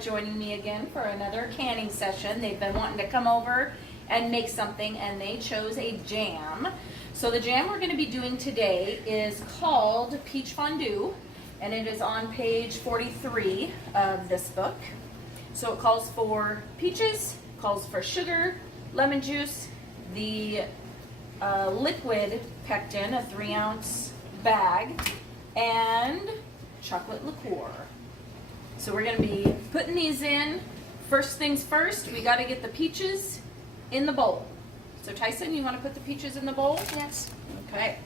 joining me again for another canning session. They've been wanting to come over and make something, and they chose a jam. So the jam we're going to be doing today is called Peach Fondue, and it is on page 43 of this book. So it calls for peaches, calls for sugar, lemon juice, the liquid pectin, a 3-ounce bag, and chocolate liqueur. So we're going to be putting these in. First things first, we got to get the peaches in the bowl. So Tyson, you want to put the peaches in the bowl? Yes. Okay.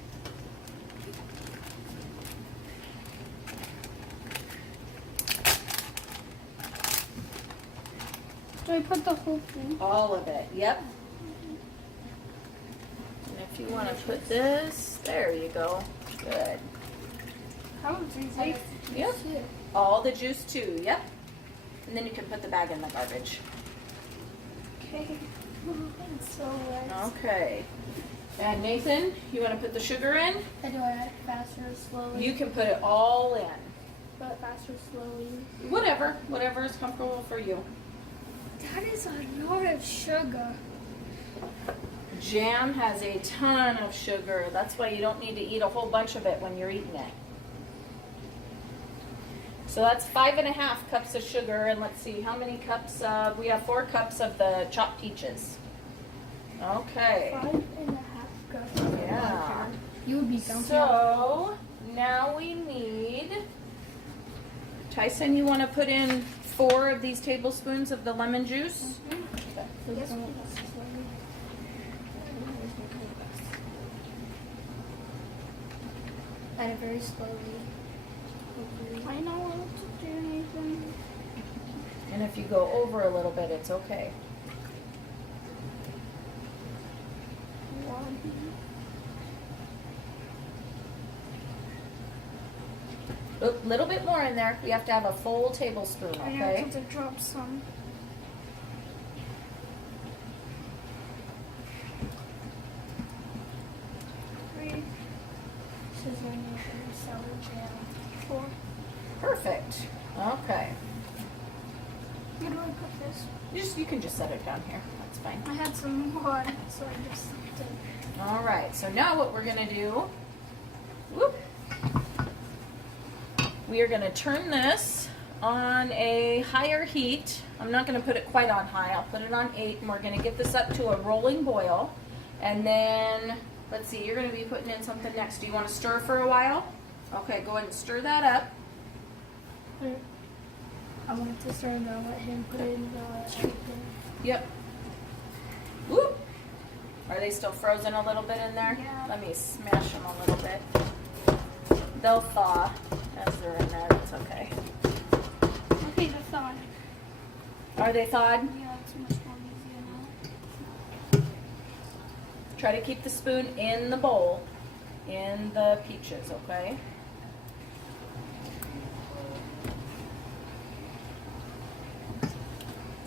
Do I put the whole thing? All of it, yep. And if you want to put this, there you go. Good. How much is it? Yep. All the juice too, yep. And then you can put the bag in the garbage. Okay. It's so wet. Okay. And Nathan, you want to put the sugar in? How do I add it faster or slowly? You can put it all in. Put it faster or slowly? Whatever is comfortable for you. That is a lot of sugar. Jam has a ton of sugar. That's why you don't need to eat a whole bunch of it when you're eating it. So that's 5.5 cups of sugar, and let's see how many cups we have 4 cups of the chopped peaches. Okay. 5.5 cups. Yeah. You would be dumping. So now we need, Tyson, you want to put in 4 of these tablespoons of the lemon juice? Mm-hmm. Yes, add it very slowly. I know what to do, Nathan. And if you go over a little bit, it's okay. 1. A little bit more in there. We have to have a full tablespoon, I know okay? to drop some. Jam. 4. Perfect. Okay. Where do I put this? You can just set it down here. That's fine. I had some more, so I just did. All right. So now what we're gonna do? Whoop. We are gonna turn this on a higher heat. I'm not gonna put it quite on high. I'll put it on 8, and we're gonna get this up to a rolling boil. And then let's see. You're gonna be putting in something next. Do you want to stir for a while? Okay. Go ahead and stir that up. I want to stir and then let him put it in the everything. Yep. Whoop. Are they still frozen a little bit in there? Yeah. Let me smash them a little bit. They'll thaw as they're in there. It's okay. Okay, they're thawed. Are they thawed? Yeah, it's much more easier now. Try to keep the spoon in the bowl, in the peaches, okay?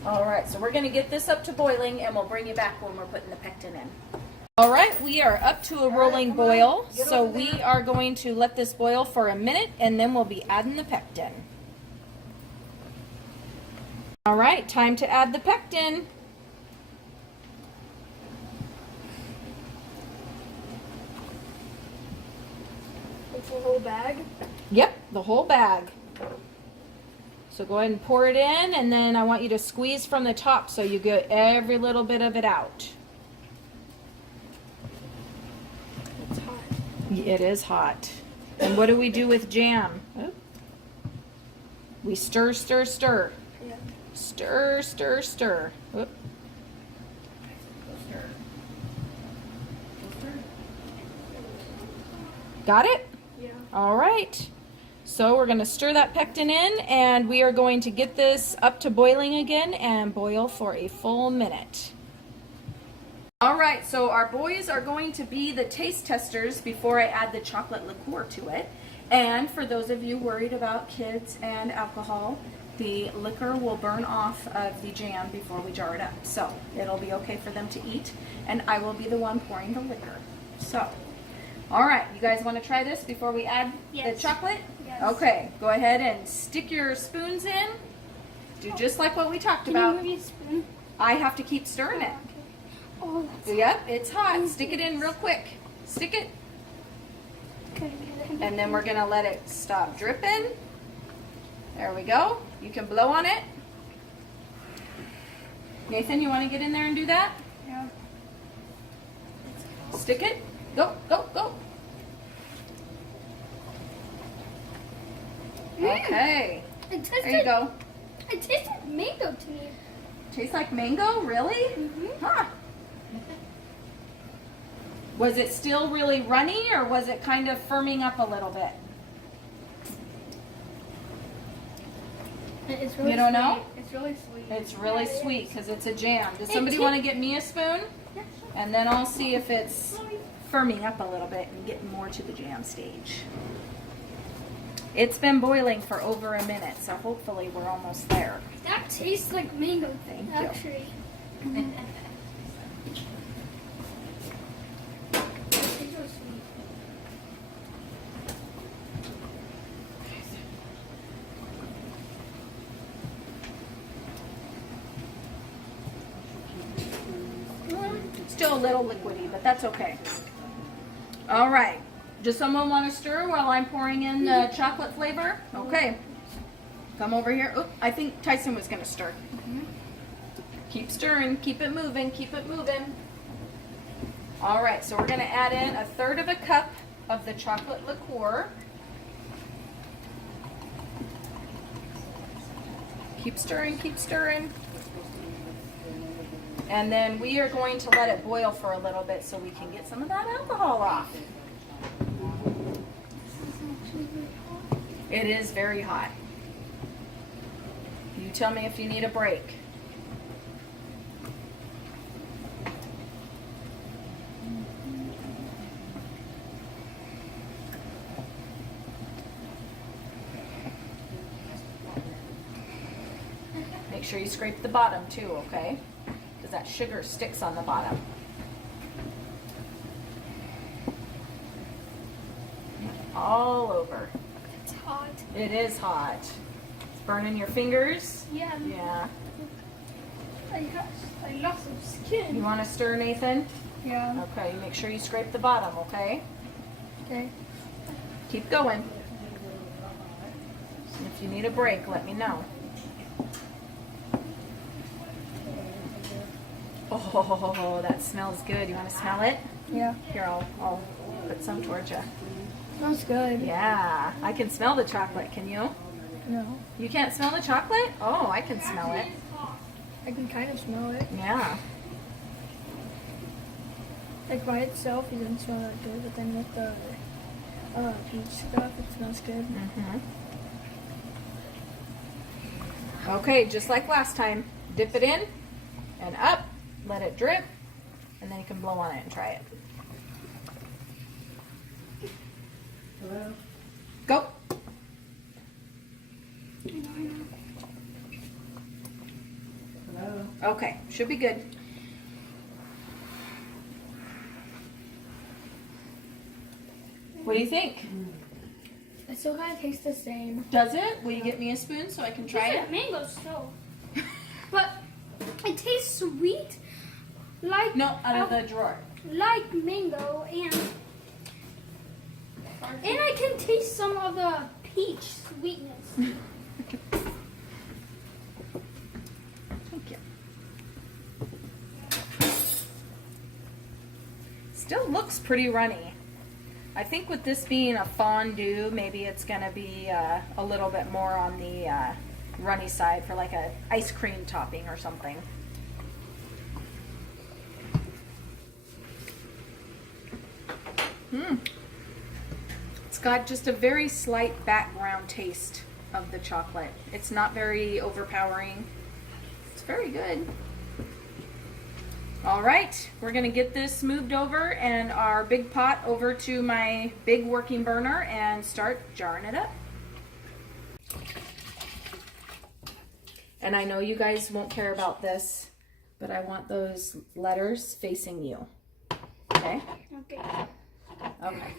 All right, so we're gonna get this up to boiling, and we'll bring you back when we're putting the pectin in. All right, we are up to a rolling boil, so we are going to let this boil for a minute, and then we'll be adding the pectin. All right, time to add the pectin. It's a whole bag. Yep, the whole bag. So go ahead and pour it in, and then I want you to squeeze from the top so you get every little bit of it out. It's hot. It is hot. And what do we do with jam? Oh. We stir, stir, stir. Yeah. Stir, stir, stir. Oop. Got it? Yeah. All right. So we're going to stir that pectin in, and we are going to get this up to boiling again and boil for a full minute. All right, so our boys are going to be the taste testers before I add the chocolate liqueur to it. And for those of you worried about kids and alcohol, the liquor will burn off of the jam before we jar it up. So it'll be okay for them to eat, and I will be the one pouring the liquor. So, all right, you guys want to try this before we add the chocolate? Yes. Okay, go ahead and stick your spoons in. Do just like what we talked Can you about. move your spoon? I have to keep stirring it. Oh, that's Yep, it's hot. Stick it in real quick. Stick it. good. And then we're gonna let it stop dripping. There we go. You can blow on it. Nathan, you wanna get in there and do that? Yeah. Stick it. Go, go, go. Okay. It tasted, There you go. It tasted mango to me. Tastes like mango? Really? Mm-hmm. Huh. Was it still really runny or was it kind of firming up a little bit? It's really You don't sweet. know? It's really sweet. It's really Yeah, it sweet is. because it's a jam. Does It somebody ta- want to get me a spoon? Yeah. And then I'll see if it's firming up a little bit and getting more to the jam stage. It's been boiling for over a minute, so hopefully we're almost there. That tastes like mango. Thank you. Actually. It's really sweet. Still a little liquidy, but that's okay. All right. Does someone want to stir while I'm pouring in the chocolate flavor? Okay. Come over here. Oop, I think Tyson was going to stir. Keep stirring. Keep it moving. Keep it moving. All right. So we're going to add in 1/3 cup of the chocolate liqueur. Keep stirring. Keep stirring. And then we are going to let it boil for a little bit so we can get some of that alcohol off. It is very hot. You tell me if you need a break. Make sure you scrape the bottom too, okay? Because that sugar sticks on the bottom. All over. It's hot. It is hot. It's burning your fingers. Yeah. Yeah. I lost some skin. You want to stir, Nathan? Yeah. Okay, make sure you scrape the bottom, okay? Okay. Keep going. And if you need a break, let me know. Oh, that smells good. You want to smell it? Yeah. Here, I'll put some towards you. Smells good. Yeah, I can smell the chocolate. Can you? No. You can't smell the chocolate? Oh, I can smell it. I can kind of smell it. Yeah. Like by itself, it doesn't smell that good, but then with the peach stuff, it smells good. Mm-hmm. Okay, just like last time, dip it in and up, let it drip, and then you can blow on it and try it. Hello? Go. Hello? Okay, should be good. What do you think? It still kind of tastes the same. Does it? Will you get me a spoon so I can try it? Mango still. But it tastes sweet, like No, out of the drawer. like mango, and I can taste some of the peach sweetness. Thank you. Still looks pretty runny. I think with this being a fondue, maybe it's going to be a little bit more on the runny side for like a ice cream topping or something. It's got just a very slight background taste of the chocolate. It's not very overpowering. It's very good. All right, we're gonna get this moved over and our big pot over to my big working burner and start jarring it up. And I know you guys won't care about this, but I want those letters facing you. Okay? Okay. Okay.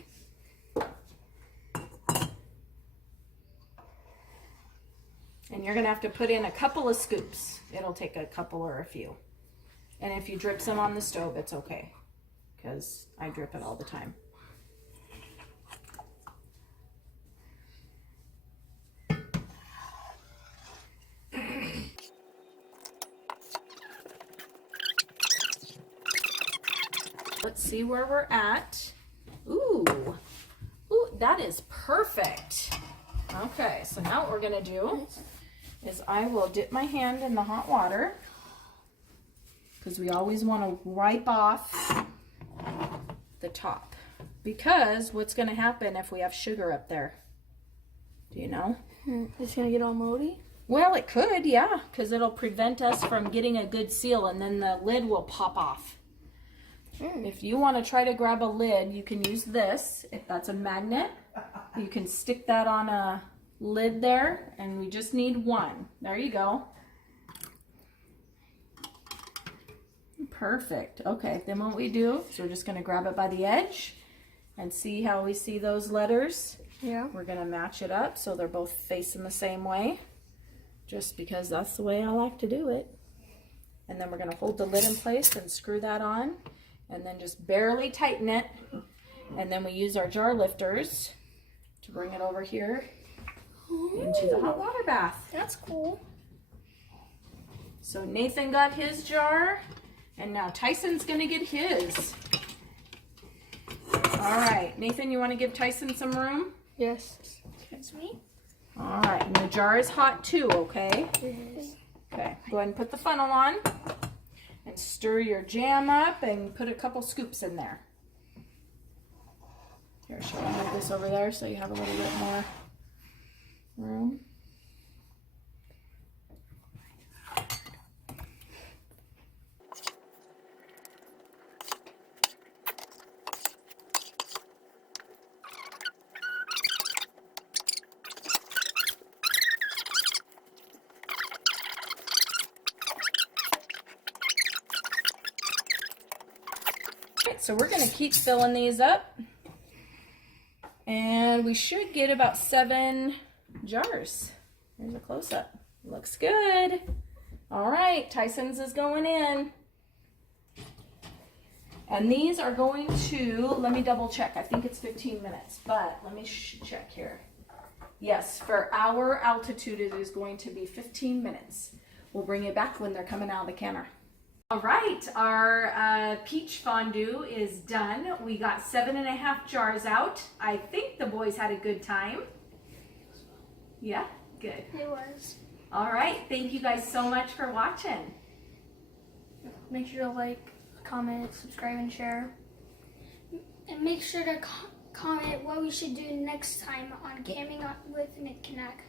And you're gonna have to put in a couple of scoops. It'll take a couple or a few. And if you drip some on the stove, it's okay, because I drip it all the time. Let's see where we're at. Ooh, that is perfect. Okay, so now what we're gonna do is I will dip my hand in the hot water, because we always want to wipe off the top, because what's gonna happen if we have sugar up there? Do you know? It's gonna get all moldy. Well, it could, yeah, because it'll prevent us from getting a good seal, and then the lid will pop off. If you want to try to grab a lid, you can use this. If that's a magnet, you can stick that on a lid there, and we just need one. There you go. Perfect. Okay, then what we do is we're just going to grab it by the edge and see how we see those letters. Yeah. We're going to match it up so they're both facing the same way, just because that's the way I like to do it. And then we're going to hold the lid in place and screw that on, and then just barely tighten it. And then we use our jar lifters to bring it over here into the hot water bath. That's cool. So Nathan got his jar, and now Tyson's gonna get his. All right, Nathan, you want to give Tyson some room? Yes. That's me. All right, and the jar is hot too, okay? Yes. Okay, go ahead and put the funnel on and stir your jam up and put a couple scoops in there. Here, shall I move this over there so you have a little bit more room? So we're going to keep filling these up, and we should get about 7 jars. Here's a close-up. Looks good. All right, Tyson's is going in. And these are going to, let me double check. I think it's 15 minutes, but let me check here. Yes, for our altitude, it is going to be 15 minutes. We'll bring it back when they're coming out of the canner. All right, our peach fondue is done. We got 7.5 jars out. I think the boys had a good time. Yeah, good. It was. All right, thank you guys so much for watching. Make sure to like, comment, subscribe, and share. And make sure to comment what we should do next time on Camming with Nick Knack.